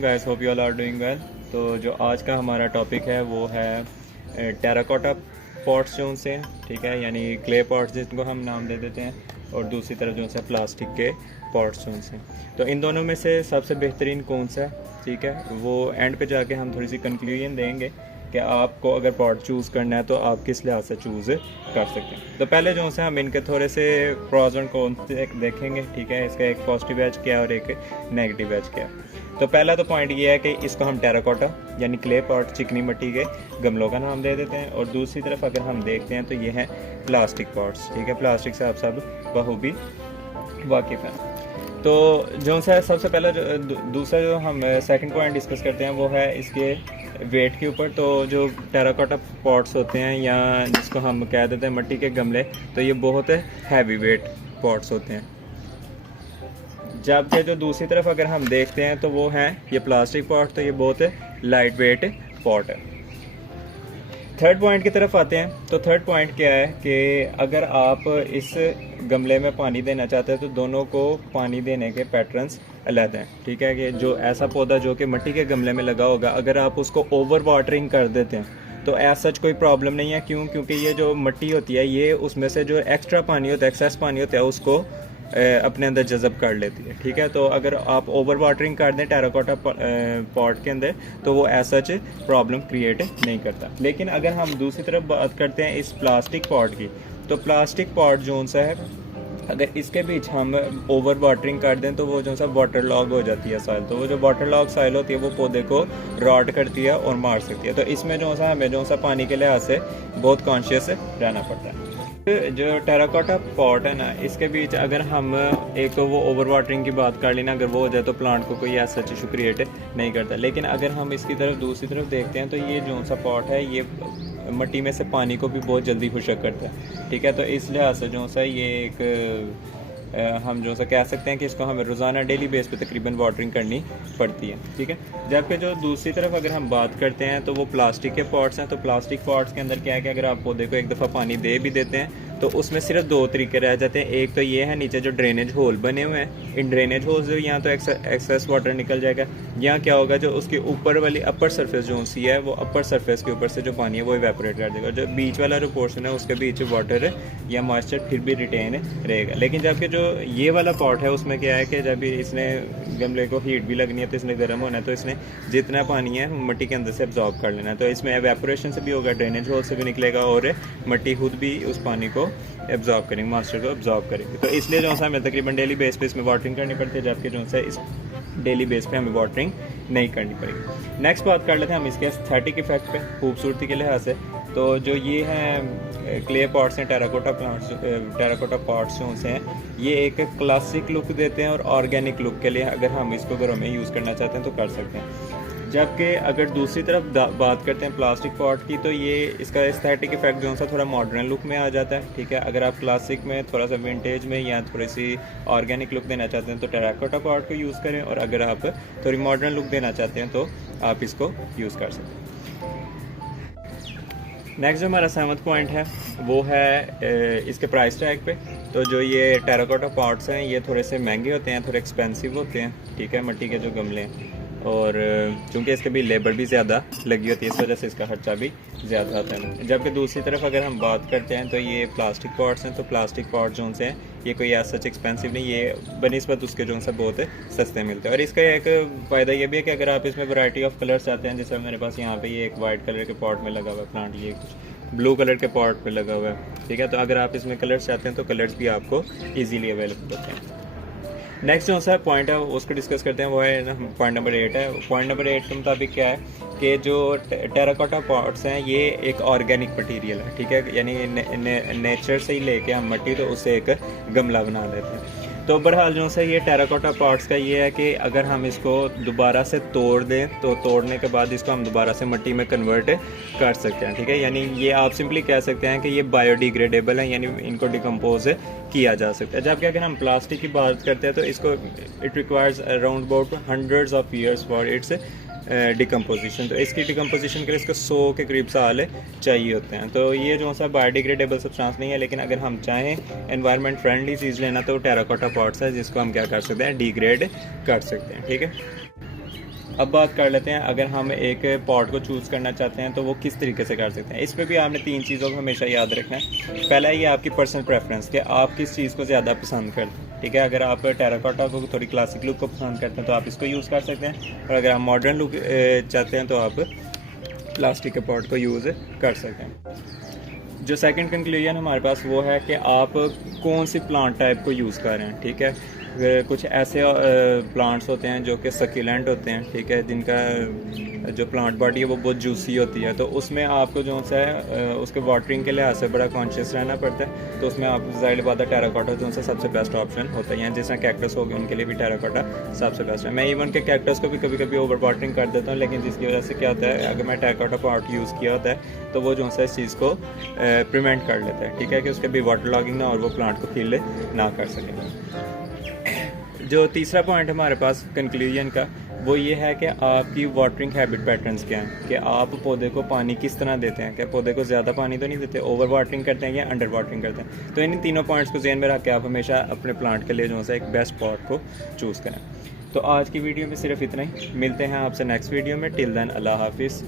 Guys, hope you all are doing well. तो जो आज का हमारा टॉपिक है वो है टेराकोटा पॉट्स जो उनसे हैं, ठीक है, यानी क्ले पॉट्स जिनको हम नाम दे देते हैं, और दूसरी तरफ जो है प्लास्टिक के पॉट्स जो उनसे। तो इन दोनों में से सबसे बेहतरीन कौन सा है, ठीक है, वो एंड पे जाके हम थोड़ी सी कंक्लूजन देंगे कि आपको अगर पॉट चूज़ करना है तो आप किस लिहाज से चूज़ कर सकते हैं। तो पहले जो है हम इनके थोड़े से प्रॉज एंड कॉन्स देखेंगे, ठीक है, इसका एक पॉजिटिव एज क्या है और एक नेगेटिव एज क्या है। तो पहला तो पॉइंट ये है कि इसको हम टेराकोटा यानी क्ले पॉट, चिकनी मिट्टी के गमलों का नाम दे देते हैं, और दूसरी तरफ अगर हम देखते हैं तो ये हैं प्लास्टिक पॉट्स, ठीक है, प्लास्टिक से आप सब बखूबी वाकिफ़ हैं। तो जो सा सबसे पहला दूसरा जो हम सेकंड पॉइंट डिस्कस करते हैं वो है इसके वेट के ऊपर। तो जो टेराकोटा पॉट्स होते हैं या जिसको हम कह देते हैं मिट्टी के गमले, तो ये बहुत हैवी वेट पॉट्स होते हैं। जबकि जो दूसरी तरफ अगर हम देखते हैं तो वो हैं ये प्लास्टिक पॉट, तो ये बहुत लाइट वेट पॉट है। थर्ड पॉइंट की तरफ आते हैं। तो थर्ड पॉइंट क्या है कि अगर आप इस गमले में पानी देना चाहते हैं तो दोनों को पानी देने के पैटर्न्स अलग हैं, ठीक है, कि जो ऐसा पौधा जो कि मिट्टी के गमले में लगा होगा, अगर आप उसको ओवर वाटरिंग कर देते हैं तो ऐसा कोई प्रॉब्लम नहीं है। क्यों? क्योंकि ये जो मिट्टी होती है ये उसमें से जो एक्स्ट्रा पानी होता है, एक्सेस पानी होता है, उसको अपने अंदर जज़ब कर लेती है, ठीक है। तो अगर आप ओवर वाटरिंग कर दें टेराकोटा पॉट के अंदर तो वो ऐसा प्रॉब्लम क्रिएट नहीं करता। लेकिन अगर हम दूसरी तरफ बात करते हैं इस प्लास्टिक पॉट की, तो प्लास्टिक पॉट जो सा है, अगर इसके बीच हम ओवर वाटरिंग कर दें तो वो जो सा वाटर लॉग हो जाती है सॉइल। तो वो जो वाटर लॉग सॉइल होती है वो पौधे को रॉट करती है और मार सकती है। तो इसमें जो सा हमें जो सा पानी के लिहाज से बहुत कॉन्शियस रहना पड़ता है। जो टेराकोटा पॉट है ना, इसके बीच अगर हम एक वो ओवर वाटरिंग की बात कर लेना, अगर वो हो जाए तो प्लांट को कोई ऐसा इशू क्रिएट नहीं करता। लेकिन अगर हम इसकी तरफ दूसरी तरफ देखते हैं तो ये जो सा पॉट है ये मिट्टी में से पानी को भी बहुत जल्दी खुशक करता है, ठीक है। तो इस लिहाज से जो सा ये एक हम जो सा कह सकते हैं कि इसको हमें रोज़ाना डेली बेस पे तकरीबन वाटरिंग करनी पड़ती है, ठीक है। जबकि जो दूसरी तरफ अगर हम बात करते हैं तो वो प्लास्टिक के पॉट्स हैं। तो प्लास्टिक पॉट्स के अंदर क्या है कि अगर आप पौधे को एक दफ़ा पानी दे भी देते हैं तो उसमें सिर्फ दो तरीके रह जाते हैं। एक तो ये है नीचे जो ड्रेनेज होल बने हुए हैं, इन ड्रेनेज होल से यहाँ तो एक्सेस वाटर निकल जाएगा, या क्या होगा जो उसके ऊपर वाली अपर सरफेस जो सी है वो अपर सरफेस के ऊपर से जो पानी है वो इवेपोरेट कर देगा। जो बीच वाला जो पोर्शन है उसके बीच वाटर या मॉइस्चर फिर भी रिटेन रहेगा। लेकिन जबकि जो ये वाला पॉट है उसमें क्या है कि जब इसने गमले को हीट भी लगनी है तो इसने गर्म होना है, तो इसने जितना पानी है मिट्टी के अंदर से एब्जॉर्ब कर लेना है। तो इसमें एवेपोरेशन से भी होगा, ड्रेनेज होल से भी निकलेगा, और मिट्टी खुद भी उस पानी को एब्जॉर्ब करेंगे, मॉइस्चर को एब्जॉर्ब करेंगे। तो इसलिए जो सा हमें तकरीबन डेली बेस पे इसमें वाटरिंग करनी पड़ती है, जबकि जो सा इस डेली बेस पे हमें वाटरिंग नहीं करनी पड़ेगी। नेक्स्ट बात कर लेते हैं हम इसके एस्थेटिक इफेक्ट पे, खूबसूरती के लिहाज से। तो जो ये हैं क्ले पॉट्स हैं, टेराकोटा पॉट्स जो से हैं, ये एक क्लासिक लुक देते हैं और ऑर्गेनिक लुक के लिए अगर हम इसको घरों में यूज़ करना चाहते हैं तो कर सकते हैं। जबकि अगर दूसरी तरफ बात करते हैं प्लास्टिक पॉट की, तो ये इसका एस्थेटिक इफेक्ट जो सा थोड़ा मॉडर्न लुक में आ जाता है, ठीक है। अगर आप क्लासिक में थोड़ा सा विंटेज में या थोड़ी सी ऑर्गेनिक लुक देना चाहते हैं तो टेराकोटा पॉट को यूज़ करें, और अगर आप थोड़ी मॉडर्न लुक देना चाहते हैं तो आप इसको यूज़ कर सकते हैं। नेक्स्ट जो हमारा 7वां पॉइंट है वो है इसके प्राइस टैग पे। तो जो ये टेराकोटा पॉट्स हैं ये थोड़े से महंगे होते हैं, थोड़े एक्सपेंसिव होते हैं, ठीक है, मिट्टी के जो गमले हैं, और चूँकि इसके भी लेबर भी ज़्यादा लगी होती है इस वजह से इसका खर्चा भी ज़्यादा आता है। जबकि दूसरी तरफ अगर हम बात करते हैं तो ये प्लास्टिक पॉट्स हैं। तो प्लास्टिक पॉट जो से हैं ये कोई ऐसा सच एक्सपेंसिव नहीं, ये बनिस्बत उसके जो से बहुत सस्ते मिलते हैं। और इसका एक फ़ायदा ये भी है कि अगर आप इसमें वैरायटी ऑफ कलर्स चाहते हैं, जैसे मेरे पास यहाँ पे ये एक वाइट कलर के पॉट में लगा हुआ है प्लांट, ये कुछ ब्लू कलर के पॉट पे लगा हुआ है, ठीक है। तो अगर आप इसमें कलर्स चाहते हैं तो कलर्स भी आपको ईजीली अवेलेबल होते हैं। नेक्स्ट जो सा पॉइंट है उसको डिस्कस करते हैं, वो है पॉइंट नंबर 8 है। पॉइंट नंबर 8 के मुताबिक क्या है कि जो टेराकोटा पॉट्स हैं ये एक ऑर्गेनिक मटेरियल है, ठीक है, यानी नेचर से ही लेके हम मिट्टी तो उससे एक गमला बना लेते हैं। तो बहरहाल जो सा ये टेराकोटा पॉट्स का ये है कि अगर हम इसको दोबारा से तोड़ दें तो तोड़ने के बाद इसको हम दोबारा से मिट्टी में कन्वर्ट कर सकते हैं, ठीक है। यानी ये आप सिंपली कह सकते हैं कि ये बायोडिग्रेडेबल है, यानी इनको डिकम्पोज किया जा सकता है। जबकि अगर हम प्लास्टिक की बात करते हैं तो इसको it requires around about hundreds of years for its decomposition, तो इसकी डिकम्पोजिशन के लिए इसको 100 के करीब साल चाहिए होते हैं। तो ये जो सा बायोडिग्रेडेबल सब्सटेंस नहीं है, लेकिन अगर हम चाहें एनवायरनमेंट फ्रेंडली चीज़ लेना तो टेराकोटा पॉट्स है जिसको हम क्या कर सकते हैं, डिग्रेड कर सकते हैं। ठीक है, अब बात कर लेते हैं अगर हम एक पॉट को चूज़ करना चाहते हैं तो वो किस तरीके से कर सकते हैं। इस पर भी आपने 3 चीज़ों को हमेशा याद रखना है। पहला ये आपकी पर्सनल प्रेफरेंस कि आप किस चीज़ को ज़्यादा पसंद करते हैं। ठीक है, अगर आप टेराकोटा को थोड़ी क्लासिक लुक को पसंद करते हैं तो आप इसको यूज़ कर सकते हैं, और अगर आप मॉडर्न लुक चाहते हैं तो आप प्लास्टिक के पॉट को यूज़ कर सकते हैं। जो सेकंड कंक्लूजन हमारे पास वो है कि आप कौन सी प्लांट टाइप को यूज़ कर रहे हैं। ठीक है, कुछ ऐसे प्लांट्स होते हैं जो कि सक्यूलेंट होते हैं, ठीक है, जिनका जो प्लांट बॉडी है वो बहुत जूसी होती है, तो उसमें आपको जो सा है उसके वाटरिंग के लिहाज से बड़ा कॉन्शियस रहना पड़ता है। तो उसमें आप ज़ाहिर बात है टेराकोटा जो सा सबसे बेस्ट ऑप्शन होता है। जैसा कैक्टस हो गए उनके लिए भी टेराकोटा सबसे बेस्ट है। मैं इवन के कैक्टस को भी कभी कभी ओवर वाटरिंग कर देता हूँ, लेकिन जिसकी वजह से क्या होता है, अगर मैं टेराकोटा पॉट यूज़ किया होता है तो वो जो सा इस चीज़ को प्रिवेंट कर लेता है। ठीक है, कि उसके भी वाटर लॉगिंग ना और वो प्लांट को किल ना कर सके। जो तीसरा पॉइंट हमारे पास कंक्लूजन का वो ये है कि आपकी वाटरिंग हैबिट पैटर्न्स क्या हैं, कि आप पौधे को पानी किस तरह देते हैं। क्या पौधे को ज़्यादा पानी तो नहीं देते, ओवर वाटरिंग करते हैं या अंडर वाटरिंग करते हैं। तो इन तीनों पॉइंट्स को ध्यान में रख के आप हमेशा अपने प्लांट के लिए जो है एक बेस्ट पॉट को चूज़ करें। तो आज की वीडियो में सिर्फ इतना ही, मिलते हैं आपसे नेक्स्ट वीडियो में। टिल देन अल्लाह हाफिज़।